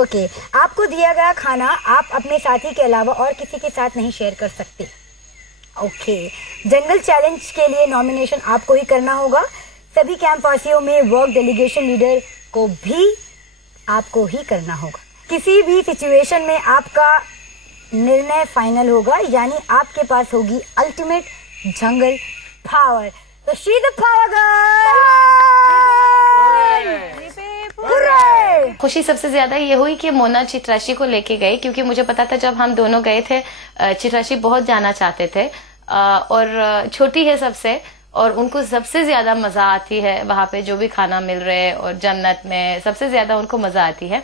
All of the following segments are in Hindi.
ओके, आपको दिया गया खाना आप अपने साथी के अलावा और किसी के साथ नहीं शेयर कर सकते। ओके, जंगल चैलेंज के लिए नॉमिनेशन आपको ही करना होगा। सभी कैंपवासियों में वर्क डेलीगेशन लीडर को भी आपको ही करना होगा। किसी भी सिचुएशन में आपका निर्णय फाइनल होगा, यानी आपके पास होगी अल्टीमेट जंगल पावर। तो शी द पावर गर्ल। खुशी सबसे ज्यादा ये हुई कि मोना चित्राशी को लेके गई, क्योंकि मुझे पता था जब हम दोनों गए थे चित्राशी बहुत जाना चाहते थे और छोटी है सबसे, और उनको सबसे ज्यादा मजा आती है वहां पे जो भी खाना मिल रहे है, और जन्नत में सबसे ज्यादा उनको मजा आती है।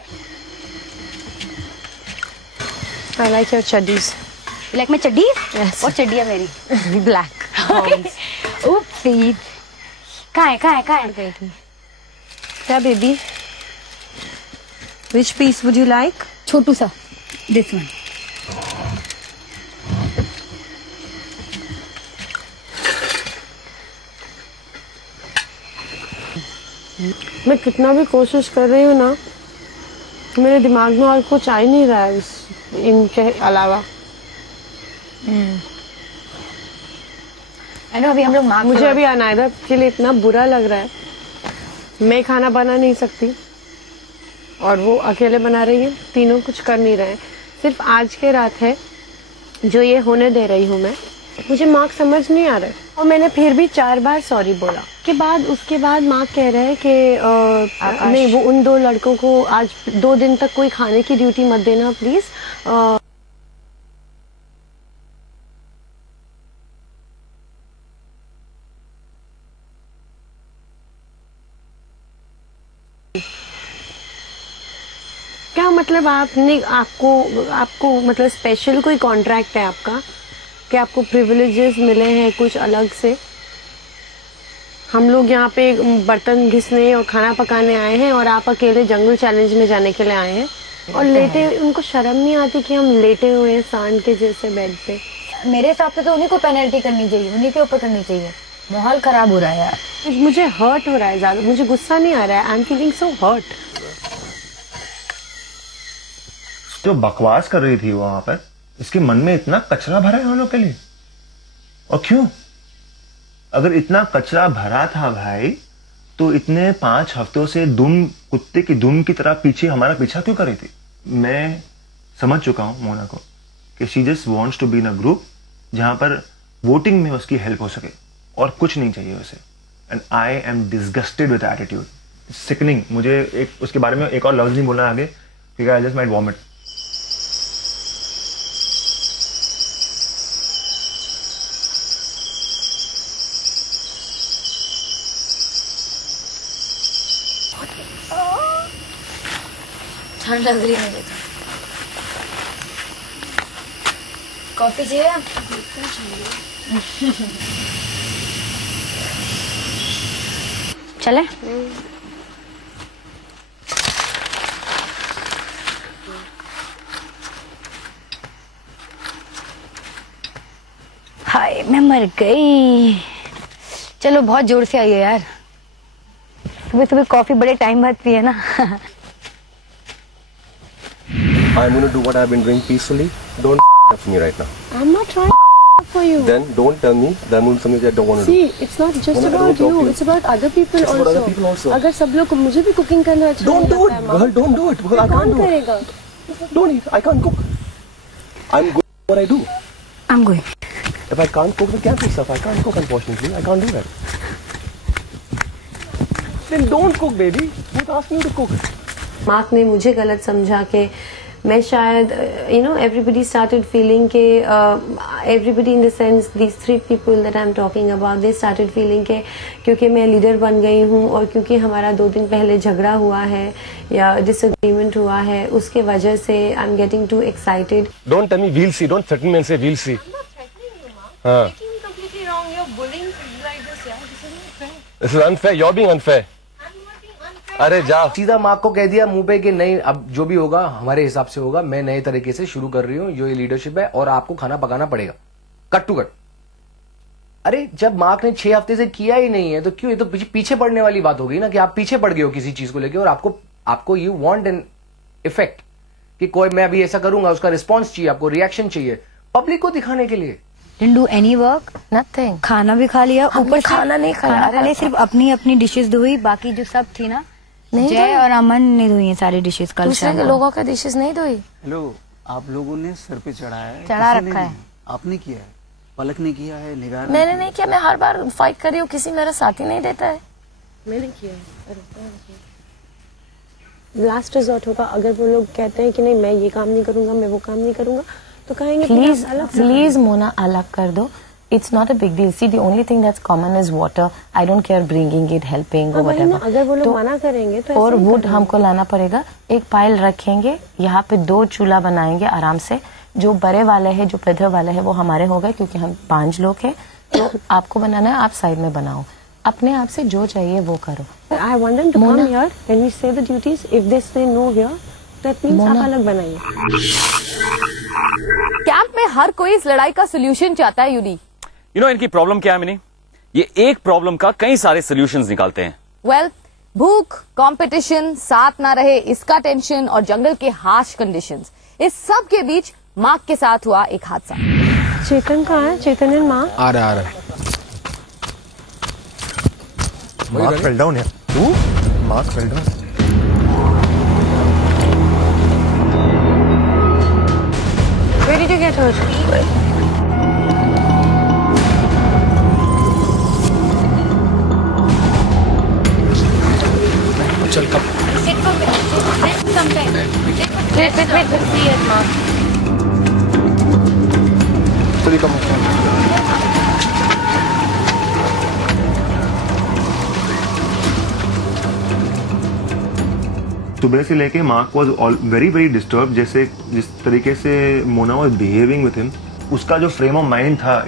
I like your chaddies. You like my chaddies? Yes. और चड्डियाँ मेरी Black. Oopsie. कहाँ है? क्या baby? Which piece would you like? छोटू सा, this one. मैं कितना भी कोशिश कर रही हूँ ना, मेरे दिमाग में और कुछ आ ही नहीं रहा है इनके अलावा। अभी हम लोग मुझे अभी अनायरा के लिए इतना बुरा लग रहा है। मैं खाना बना नहीं सकती और वो अकेले बना रही है, तीनों कुछ कर नहीं रहे हैं। सिर्फ आज के रात है जो ये होने दे रही हूँ मैं। मुझे मार्क समझ नहीं आ रहा है और मैंने फिर भी 4 बार सॉरी बोला। उसके बाद मार्क कह रहे हैं कि नहीं, वो उन 2 लड़कों को आज 2 दिन तक कोई खाने की ड्यूटी मत देना प्लीज। क्या मतलब आपको मतलब स्पेशल कोई कॉन्ट्रैक्ट है आपका कि आपको प्रिविलेजेस मिले हैं कुछ अलग से? हम लोग यहाँ पे बर्तन घिसने और खाना पकाने आए हैं और आप अकेले जंगल चैलेंज में जाने के लिए आए हैं और लेटे। उनको शर्म नहीं आती कि हम लेटे हुए हैं सांड के जैसे बेड पे? मेरे हिसाब से तो उन्हीं को पेनल्टी करनी चाहिए, उन्हीं के ऊपर करनी चाहिए। माहौल खराब हो रहा है यार। मुझे हर्ट हो रहा है ज्यादा, मुझे गुस्सा नहीं आ रहा है। I am feeling so hurt. जो बकवास कर रही थी वहां पर, इसके मन में इतना कचरा भरा है हम लोग के लिए, और क्यों? अगर इतना कचरा भरा था भाई, तो इतने 5 हफ्तों से कुत्ते की दुम की तरह पीछे हमारा पीछा क्यों कर रही थी? मैं समझ चुका हूं मोना को कि she just wants to be in a group जहां पर वोटिंग में उसकी हेल्प हो सके और कुछ नहीं चाहिए उसे। And I am disgusted with attitude, sickening. मुझे उसके बारे में एक और लफ्ज नहीं बोलना आगे, क्योंकि आई जस्ट माइट वॉमिट। ठंड लग रही है मुझे तो। कॉफी चाहिए? चले? हाय, मैं मर गई। चलो, बहुत जोर से आई है यार। सुबह सुबह कॉफी बड़े टाइम बाद पी है ना। I'm going to do what I've been doing peacefully. Don't f me right now. I'm not trying for you. Then don't tell me that I'm doing something that I don't want to do. See, it's not just about you. It's about other people also. About other people also. अगर सब लोग मुझे भी कुकिंग करना अच्छा Don't do it, girl. Don't do it. Because I can't do करेगा? it. Don't eat. I can't cook. I'm good at what I do. I'm going. If I can't cook the camping stuff, I can't cook. Unfortunately, I can't do that. Then don't cook, baby. Don't ask me to cook. Mark ने मुझे गलत समझा के मैं शायद everybody started feeling के everybody in the sense these 3 people that I'm talking about, they started feeling के क्योंकि मैं लीडर बन गई हूँ और क्योंकि हमारा 2 दिन पहले झगड़ा हुआ है या डिसएग्रीमेंट हुआ है, उसके वजह से I'm getting too excited. Don't tell me we'll see. Don't threaten me and say we'll see. I'm not threatening you, Mark. You're making me completely wrong. You're bullying like this, yeah. This isn't fair. This is unfair. You're being unfair. अरे जा, सीधा मार्क को कह दिया मुंह पे कि नहीं, अब जो भी होगा हमारे हिसाब से होगा। मैं नए तरीके से शुरू कर रही हूँ, जो ये लीडरशिप है, और आपको खाना पकाना पड़ेगा कट टू कट। अरे जब मार्क ने 6 हफ्ते से किया ही नहीं है तो क्यों? ये तो पीछे पड़ने वाली बात हो गई ना, कि आप पीछे पड़ गए हो किसी चीज को लेकर और आपको यू वांट एन इफेक्ट। कि कोई मैं अभी ऐसा करूंगा, उसका रिस्पॉन्स चाहिए, आपको रिएक्शन चाहिए, पब्लिक को दिखाने के लिए। Didn't do any work, nothing. खाना भी खा लिया, ऊपर से खाना नहीं खाया। खाना खा लिया, सिर्फ अपनी अपनी डिशेस धोई, बाकी जो सब थी ना नहीं जय धोई। और अमन ने धोई है सारी डिशेस कल दूसरे शाम के को। लोगों का डिशेस नहीं धोई। हेलो, आप लोगों ने सर पे चढ़ाया है, चढ़ा किसी ने रखा है। नहीं। आपने किया है, पलक ने किया है, निगार मैंने नहीं किया, मैं हर बार फाइट कर रही हूँ, किसी मेरा साथी नहीं देता है। मैंने किया है। लास्ट रिजॉर्ट होगा, अगर वो लोग कहते हैं कि नहीं मैं ये काम नहीं करूंगा, मैं वो काम नहीं करूंगा, तो कहेंगे प्लीज अलग प्लीज मोना अलग कर दो। It's not a big deal. See, the only thing that's common is water. I don't care bringing it, helping or whatever. अगर वो लोग मना करेंगे तो और ऐसे ही वुड करेंगे। हमको लाना पड़ेगा, एक पाइल रखेंगे, यहाँ पे 2 चूल्हा बनाएंगे आराम से। जो बड़े वाले है, जो पेधर वाले है, वो हमारे हो गए क्योंकि हम 5 लोग हैं। तो आपको बनाना है, आप साइड में बनाओ, अपने आप से जो चाहिए वो करो। I want them to come here when we say the duties. If they say no here, that means आप अलग बनाइए। कैंप में हर कोई इस लड़ाई का सोल्यूशन चाहता है यूडी। यू नो इनकी प्रॉब्लम क्या है मिनी? ये एक प्रॉब्लम का कई सारे सोल्यूशंस निकालते हैं। वेल, भूख, कंपटीशन, साथ ना रहे इसका टेंशन और जंगल के हार्श कंडीशंस, इस सब के बीच मार्क के साथ हुआ एक हादसा। चेतन कहाँ है? चेतन एंड माँ आ रहा है। मार्क फेल डाउन है। तू mark fell down. Where did you get hurt? चल कब चलिए कम सुबह से लेके mark was very very disturb, जैसे जिस तरीके से Mona was behaving with him, उसका जो फ्रेम ऑफ माइंड था